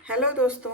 Hello दोस्तों,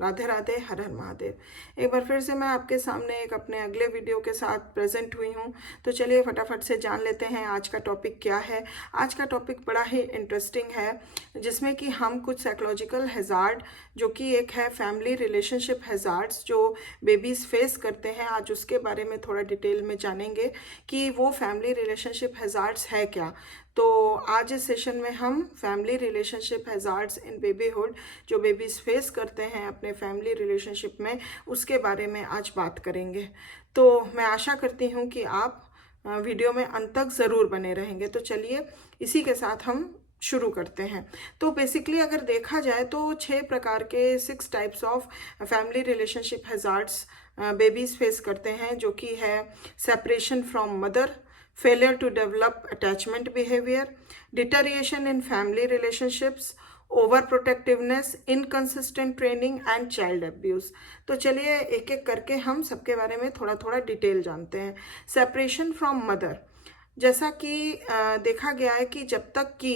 राधे राधे, हर हर महादेव। एक बार फिर से मैं आपके सामने एक अपने अगले वीडियो के साथ प्रेजेंट हुई हूँ। तो चलिए फटाफट से जान लेते हैं आज का टॉपिक क्या है। आज का टॉपिक बड़ा ही इंटरेस्टिंग है, जिसमें कि हम कुछ साइकोलॉजिकल हैज़ार्ड, जो कि एक है फैमिली रिलेशनशिप हैज़ार्ड्स जो बेबीज़ फेस करते हैं, आज उसके बारे में थोड़ा डिटेल में जानेंगे कि वो फैमिली रिलेशनशिप हैज़ार्ड्स है क्या। तो आज इस सेशन में हम फैमिली रिलेशनशिप हैज़ार्ड्स इन बेबीहुड जो बेबीज़ फेस करते हैं अपने फैमिली रिलेशनशिप में, उसके बारे में आज बात करेंगे। तो मैं आशा करती हूँ कि आप वीडियो में अंत तक ज़रूर बने रहेंगे। तो चलिए इसी के साथ हम शुरू करते हैं। तो बेसिकली अगर देखा जाए तो 6 प्रकार के 6 types of family relationship hazards babies face करते हैं, जो कि है separation from mother, failure to develop attachment behavior, deterioration in family relationships, overprotectiveness, inconsistent training and child abuse। तो चलिए एक एक करके हम सबके बारे में थोड़ा थोड़ा डिटेल जानते हैं। सेपरेशन फ्रॉम मदर, जैसा कि देखा गया है कि जब तक कि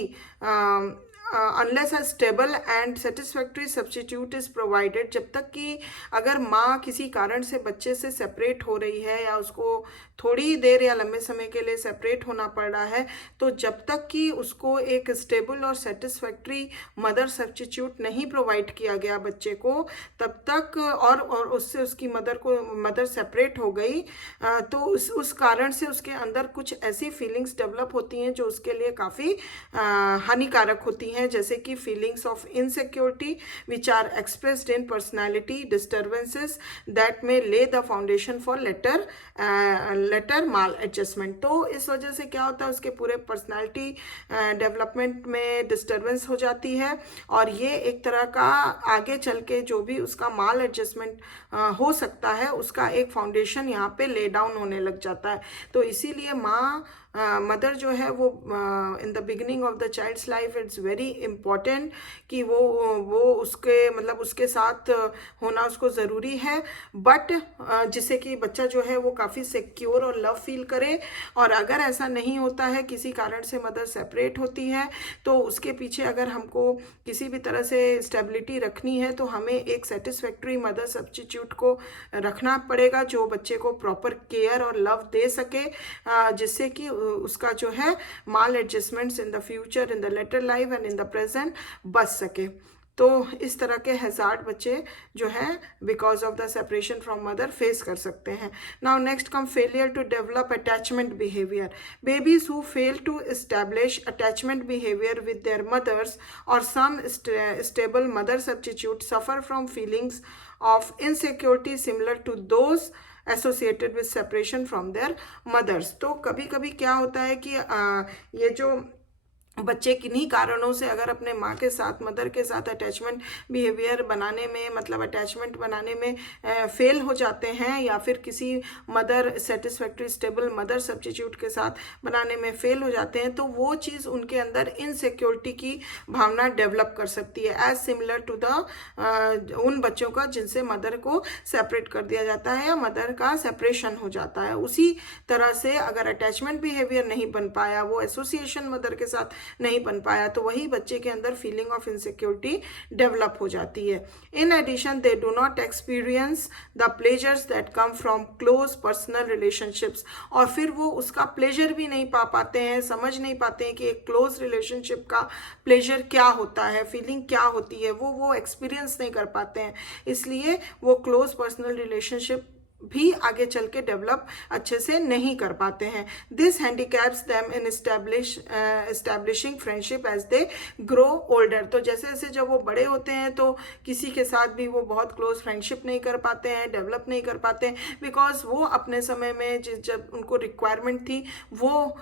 unless a stable and satisfactory substitute is provided, जब तक कि अगर माँ किसी कारण से बच्चे से सेपरेट हो रही है या उसको थोड़ी देर या लंबे समय के लिए सेपरेट होना पड़ रहा है, तो जब तक कि उसको एक स्टेबल और सेटिस्फैक्ट्री मदर सब्स्टिट्यूट नहीं प्रोवाइड किया गया बच्चे को, तब तक और उससे उसकी मदर सेपरेट हो गई, तो उस कारण से उसके अंदर कुछ ऐसी फीलिंग्स डेवलप होती हैं जो उसके लिए काफ़ी हानिकारक होती हैं, जैसे कि feelings of insecurity which are expressed in personality disturbances that may lay the foundation for later maladjustment. तो इस वजह से क्या होता है, उसके पूरे पर्सनैलिटी डेवलपमेंट में डिस्टर्बेंस हो जाती है, और ये एक तरह का आगे चल के जो भी उसका माल एडजस्टमेंट हो सकता है, उसका एक फाउंडेशन यहाँ पे ले डाउन होने लग जाता है। तो इसीलिए मदर जो है वो in the beginning of the child's life it's very important कि वो उसके साथ होना उसको ज़रूरी है, बट जिससे कि बच्चा जो है वो काफ़ी सिक्योर और लव फील करे। और अगर ऐसा नहीं होता है, किसी कारण से मदर सेपरेट होती है, तो उसके पीछे अगर हमको किसी भी तरह से स्टेबिलिटी रखनी है, तो हमें एक सेटिस्फैक्ट्री मदर सब्स्टिट्यूट को रखना पड़ेगा जो बच्चे को प्रॉपर केयर और लव दे सके, जिससे कि उसका जो है maladjustments in the future, in the later life and in the present बच सके। तो इस तरह के हैज़ार्ड बच्चे जो है because of the separation from mother face कर सकते हैं। Now next come failure to develop attachment behaviour. Babies who fail to establish attachment behaviour with their mothers और some stable mother substitute suffer from feelings of insecurity similar to those associated with separation from their mothers. तो कभी कभी क्या होता है कि ये जो बच्चे किन्हीं कारणों से अगर अपने माँ के साथ, मदर के साथ अटैचमेंट बिहेवियर बनाने में, मतलब अटैचमेंट बनाने में फेल हो जाते हैं, या फिर किसी mother satisfactory stable mother substitute के साथ बनाने में फेल हो जाते हैं, तो वो चीज़ उनके अंदर इनसिक्योरिटी की भावना डेवलप कर सकती है, एज सिमिलर टू द उन बच्चों का जिनसे मदर को सेपरेट कर दिया जाता है या मदर का सेपरेशन हो जाता है। उसी तरह से अगर अटैचमेंट बिहेवियर नहीं बन पाया, वो एसोसिएशन मदर के साथ नहीं बन पाया, तो वही बच्चे के अंदर फीलिंग ऑफ इनसिक्योरिटी डेवलप हो जाती है। In addition they do not experience the pleasures that come from close personal relationships, और फिर वो उसका प्लेजर भी नहीं पा पाते हैं, समझ नहीं पाते हैं कि एक क्लोज रिलेशनशिप का प्लेजर क्या होता है, फीलिंग क्या होती है, वो एक्सपीरियंस नहीं कर पाते हैं, इसलिए वो क्लोज पर्सनल रिलेशनशिप भी आगे चल के डेवलप अच्छे से नहीं कर पाते हैं। This handicaps them in establishing friendship as they grow older. तो जैसे जैसे जब वो बड़े होते हैं तो किसी के साथ भी वो बहुत क्लोज फ्रेंडशिप नहीं कर पाते हैं, डेवलप नहीं कर पाते हैं, बिकॉज वो अपने समय में जब उनको रिक्वायरमेंट थी, वो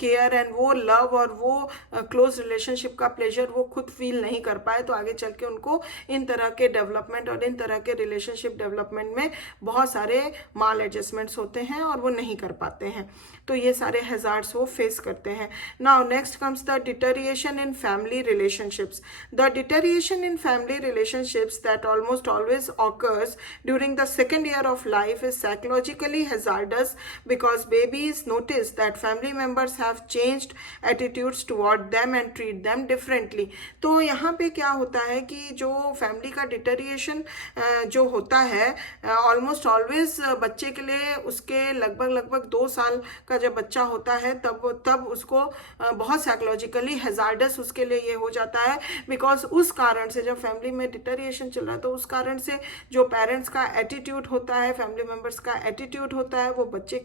केयर एंड वो लव और वो क्लोज रिलेशनशिप का प्लेजर वो खुद फील नहीं कर पाए, तो आगे चल के उनको इन तरह के डेवलपमेंट और इन तरह के रिलेशनशिप डेवलपमेंट में बहुत सारे माल एडजस्टमेंट्स होते हैं और वो नहीं कर पाते हैं। तो ये सारे हैजार्ड्स वो फेस करते हैं। Now next comes the deterioration in family relationships. The deterioration in family relationships that almost always occurs during the second year of life is psychologically hazardous because babies notice that family members have changed attitudes toward them and treat them differently। तो यहाँ पे क्या होता है कि जो family का deterioration जो होता है ऑलमोस्ट ऑलवेज बच्चे के लिए उसके लगभग 2 साल का जब बच्चा होता है तब उसको बहुत साइकोलॉजिकली हैजार्डस उसके लिए ये हो जाता है, बिकॉज उस कारण से जब फैमिली में डिटेरिएशन चल रहा है तो उस कारण से जो पेरेंट्स का एटीट्यूड होता है, फैमिली मेम्बर्स का एटीट्यूड होता है, वो बच्चे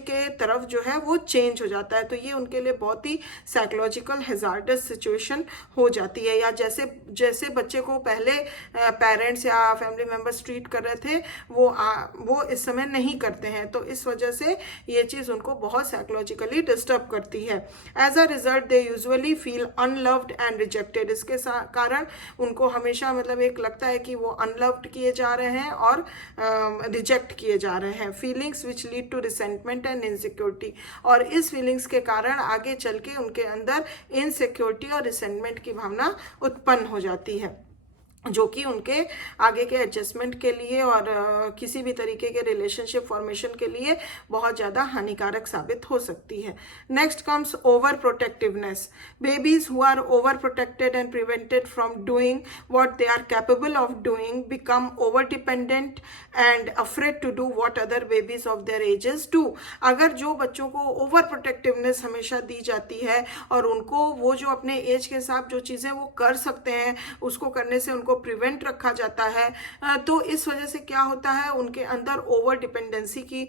के तरफ जो है वो चेंज हो जाता है। तो ये उनके लिए बहुत ही साइकोलॉजिकल हैजार्डस सिचुएशन हो जाती है। या जैसे बच्चे को पहले पेरेंट्स या फैमिली मेम्बर्स ट्रीट कर रहे थे वो इस समय नहीं करते हैं, तो इस वजह से ये चीज़ उनको बहुत साइकोलॉजिकली डिस्टर्ब करती है। As a result they usually feel unloved and rejected. इसके कारण उनको हमेशा मतलब एक लगता है कि वो अनलव्ड किए जा रहे हैं और रिजेक्ट किए जा रहे हैं। Feelings which lead to resentment and insecurity, और इस फीलिंग्स के कारण आगे चल के उनके अंदर इनसिक्योरिटी और रिसेंटमेंट की भावना उत्पन्न हो जाती है, जो कि उनके आगे के एडजस्टमेंट के लिए और किसी भी तरीके के रिलेशनशिप फॉर्मेशन के लिए बहुत ज़्यादा हानिकारक साबित हो सकती है। Next comes overprotectiveness. Babies who are overprotected and prevented from doing what they are capable of doing become overdependent and afraid to do what other babies of their ages do. अगर जो बच्चों को over protectiveness हमेशा दी जाती है और उनको वो जो अपने एज के हिसाब जो चीज़ें वो कर सकते हैं उसको करने से उनको प्रिवेंट रखा जाता है, तो इस वजह से क्या होता है उनके अंदर ओवर डिपेंडेंसी की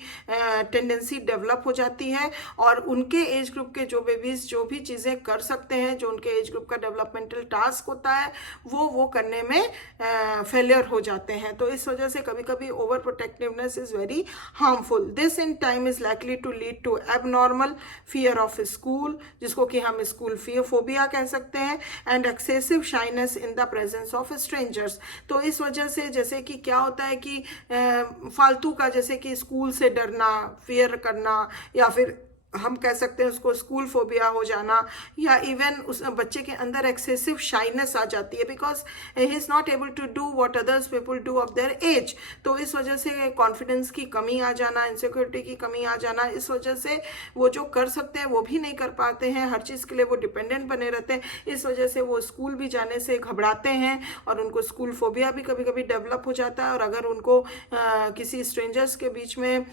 टेंडेंसी डेवलप हो जाती है और उनके एज ग्रुप के जो बेबीज जो भी चीज़ें कर सकते हैं, जो उनके एज ग्रुप का डेवलपमेंटल टास्क होता है वो करने में फेलियर हो जाते हैं। तो इस वजह से कभी कभी overprotectiveness is very harmful. This in time is likely to lead to abnormal fear of school, जिसको कि हम स्कूल फियर फोबिया कह सकते हैं, and excessive shyness in the presence of strangers. तो इस वजह से जैसे कि क्या होता है कि फालतू का जैसे कि स्कूल से डरना, फियर करना, या फिर हम कह सकते हैं उसको स्कूल फोबिया हो जाना, या इवन उस बच्चे के अंदर एक्सेसिव शाइनेस आ जाती है because he is not able to do what others people do of their age. तो इस वजह से कॉन्फिडेंस की कमी आ जाना, इनसिक्योरिटी की कमी आ जाना, इस वजह से वो जो कर सकते हैं वो भी नहीं कर पाते हैं, हर चीज़ के लिए वो डिपेंडेंट बने रहते हैं। इस वजह से वो स्कूल भी जाने से घबराते हैं और उनको स्कूल फोबिया भी कभी कभी डेवलप हो जाता है। और अगर उनको किसी स्ट्रेंजर्स के बीच में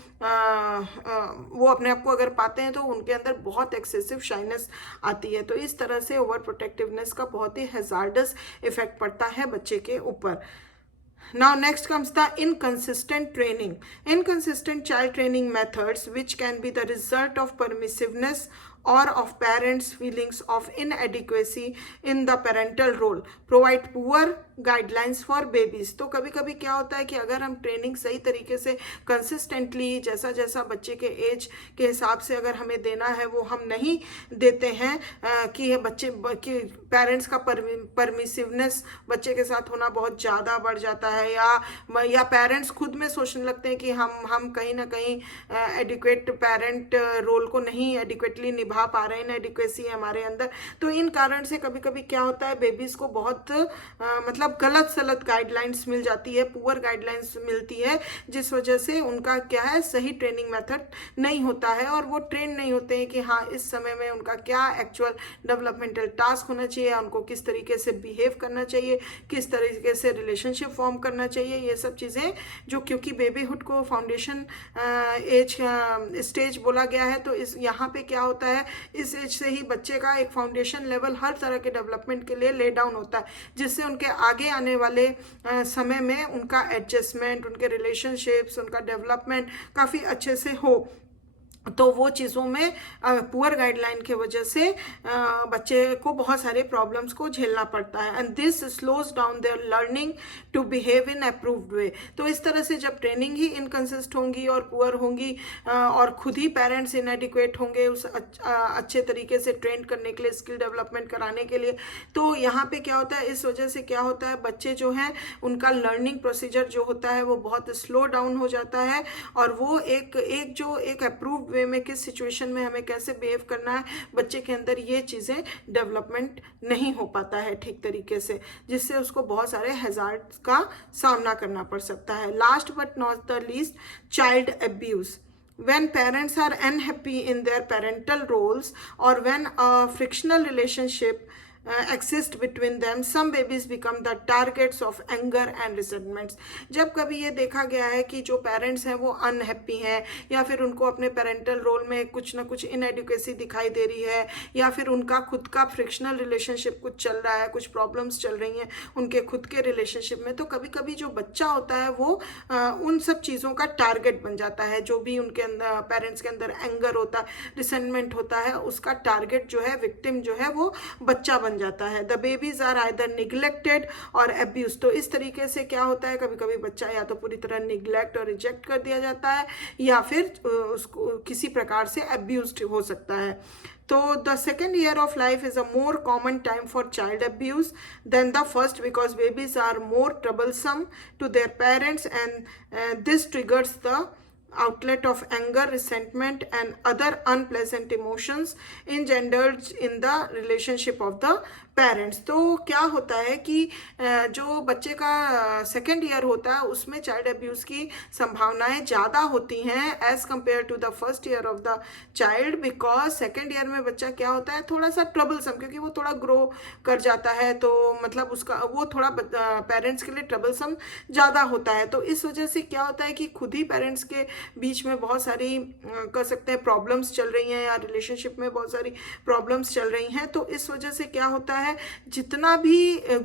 वो अपने आप को अगर पाते हैं तो उनके अंदर बहुत एक्सेसिव शाइनेस आती है। तो इस तरह से ओवर प्रोटेक्टिवनेस का बहुत ही हैजार्डस इफेक्ट पड़ता है बच्चे के ऊपर। Now next comes the inconsistent training. Inconsistent child training methods which can be the result of permissiveness or of parents' feelings of inadequacy in the parental role provide poor guidelines for babies। तो कभी कभी क्या होता है कि अगर हम training सही तरीके से कंसिस्टेंटली जैसा जैसा बच्चे के एज के हिसाब से अगर हमें देना है वो हम नहीं देते हैं कि पेरेंट्स का परमिसिवनेस बच्चे के साथ होना बहुत ज़्यादा बढ़ जाता है, या पेरेंट्स खुद में सोचने लगते हैं कि हम कहीं ना कहीं एडिक्वेट पेरेंट रोल को नहीं एडिक्वेटली निभा पा रहे हैं, एडिक्वेसी है हमारे अंदर। तो इन कारण से कभी कभी क्या होता है बेबीज को बहुत मतलब गलत सलत गाइडलाइंस मिल जाती है, पुअर गाइडलाइंस मिलती है, जिस वजह से उनका क्या है सही ट्रेनिंग मेथड नहीं होता है और वो ट्रेन नहीं होते हैं कि हाँ इस समय में उनका क्या एक्चुअल डेवलपमेंटल टास्क होना चाहिए, उनको किस तरीके से बिहेव करना चाहिए, किस तरीके से रिलेशनशिप फॉर्म करना चाहिए। ये सब चीज़ें जो क्योंकि बेबीहुड को फाउंडेशन एज स्टेज बोला गया है, तो इस यहाँ पे क्या होता है इस एज से ही बच्चे का एक फाउंडेशन लेवल हर तरह के डेवलपमेंट के लिए ले डाउन होता है, जिससे उनके आगे आने वाले समय में उनका एडजस्टमेंट, उनके रिलेशनशिप्स, उनका डेवलपमेंट काफ़ी अच्छे से हो। तो वो चीज़ों में पुअर गाइडलाइन के वजह से बच्चे को बहुत सारे प्रॉब्लम्स को झेलना पड़ता है, and this slows down their learning to behave in approved way. तो इस तरह से जब ट्रेनिंग ही इनकंसिस्ट होंगी और पुअर होंगी और खुद ही पेरेंट्स इनएडिक्वेट होंगे उस अच्छे तरीके से ट्रेन करने के लिए, स्किल डेवलपमेंट कराने के लिए, तो यहाँ पे क्या होता है, इस वजह से क्या होता है, बच्चे जो हैं उनका लर्निंग प्रोसीजर जो होता है वो बहुत स्लो डाउन हो जाता है, और वो एक अप्रूव्ड वे में किस सिचुएशन में हमें कैसे बिहेव करना है, बच्चे के अंदर ये चीज़ें डेवलपमेंट नहीं हो पाता है ठीक तरीके से, जिससे उसको बहुत सारे हैजार्ड्स का सामना करना पड़ सकता है। Last but not the least, child abuse. When parents are unhappy in their parental roles, or when a frictional relationship exist between them, some babies become the targets of anger and resentments। जब कभी ये देखा गया है कि जो parents हैं वो अनहैप्पी हैं, या फिर उनको अपने पेरेंटल रोल में कुछ ना कुछ इनएडुकेसी दिखाई दे रही है, या फिर उनका खुद का फ्रिक्शनल रिलेशनशिप कुछ चल रहा है, कुछ प्रॉब्लम्स चल रही हैं उनके खुद के रिलेशनशिप में, तो कभी कभी जो बच्चा होता है वो उन सब चीज़ों का टारगेट बन जाता है। जो भी उनके अंदर पेरेंट्स के अंदर एंगर होता है, रिसेंटमेंट होता है, उसका टारगेट जो है, विक्टिम जो है, वो बच्चा बन जाता है। The babies are either neglected or abuse. तो इस तरीके से क्या होता है, कभी कभी बच्चा या तो पूरी तरह निग्लेक्ट और रिजेक्ट कर दिया जाता है, या फिर उसको किसी प्रकार से अब्यूज्ड हो सकता है। तो the second year of life is a more common time for child abuse than the first, because babies are more troublesome to their parents, and this triggers the outlet of anger, resentment and other unpleasant emotions engendered in the relationship of the parents. तो क्या होता है कि जो बच्चे का second year होता है उसमें चाइल्ड अब्यूज़ की संभावनाएं ज़्यादा होती हैं as compare to the first year of the child, because second year में बच्चा क्या होता है, थोड़ा सा ट्रबलसम, क्योंकि वो थोड़ा ग्रो कर जाता है, तो मतलब उसका वो थोड़ा पेरेंट्स के लिए ट्रबलसम ज़्यादा होता है। तो इस वजह से क्या होता है कि खुद ही पेरेंट्स के बीच में बहुत सारी कर सकते हैं प्रॉब्लम्स चल रही हैं, या रिलेशनशिप में बहुत सारी प्रॉब्लम्स चल रही हैं। तो इस वजह से क्या होता है, जितना भी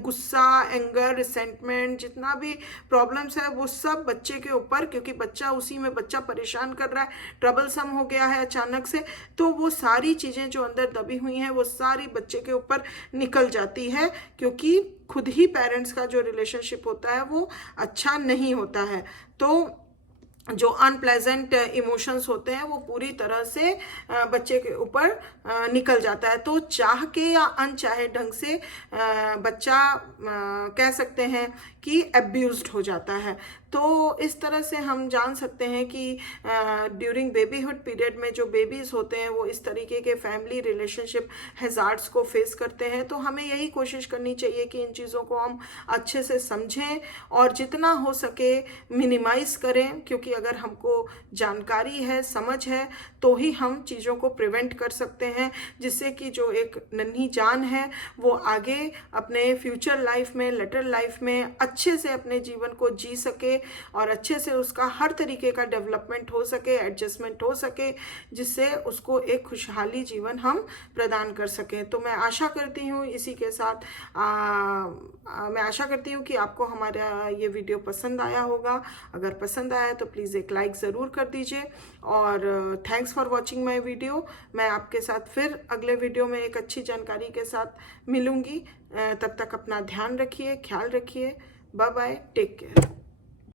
गुस्सा, एंगर, रिसेंटमेंट, जितना भी प्रॉब्लम्स है वो सब बच्चे के ऊपर, क्योंकि बच्चा उसी में बच्चा परेशान कर रहा है, ट्रबलसम हो गया है अचानक से, तो वो सारी चीज़ें जो अंदर दबी हुई हैं वो सारी बच्चे के ऊपर निकल जाती है, क्योंकि खुद ही पेरेंट्स का जो रिलेशनशिप होता है वो अच्छा नहीं होता है। तो जो अनप्लेजेंट इमोशंस होते हैं वो पूरी तरह से बच्चे के ऊपर निकल जाता है। तो चाह के या अनचाहे ढंग से बच्चा कह सकते हैं कि अब्यूज्ड हो जाता है। तो इस तरह से हम जान सकते हैं कि ड्यूरिंग बेबीहुड पीरियड में जो बेबीज़ होते हैं वो इस तरीके के फैमिली रिलेशनशिप हैजार्ड्स को फेस करते हैं। तो हमें यही कोशिश करनी चाहिए कि इन चीज़ों को हम अच्छे से समझें और जितना हो सके मिनिमाइज़ करें, क्योंकि अगर हमको जानकारी है, समझ है, तो ही हम चीज़ों को प्रिवेंट कर सकते हैं, जिससे कि जो एक नन्ही जान है वो आगे अपने फ्यूचर लाइफ में, लेटर लाइफ में अच्छे से अपने जीवन को जी सके और अच्छे से उसका हर तरीके का डेवलपमेंट हो सके, एडजस्टमेंट हो सके, जिससे उसको एक खुशहाली जीवन हम प्रदान कर सकें। तो मैं आशा करती हूँ इसी के साथ मैं आशा करती हूँ कि आपको हमारा ये वीडियो पसंद आया होगा। अगर पसंद आया तो प्लीज़ एक लाइक ज़रूर कर दीजिए, और thanks for watching my video. मैं आपके साथ फिर अगले वीडियो में एक अच्छी जानकारी के साथ मिलूँगी। तब तक अपना ध्यान रखिए, ख्याल रखिए। Bye bye, take care.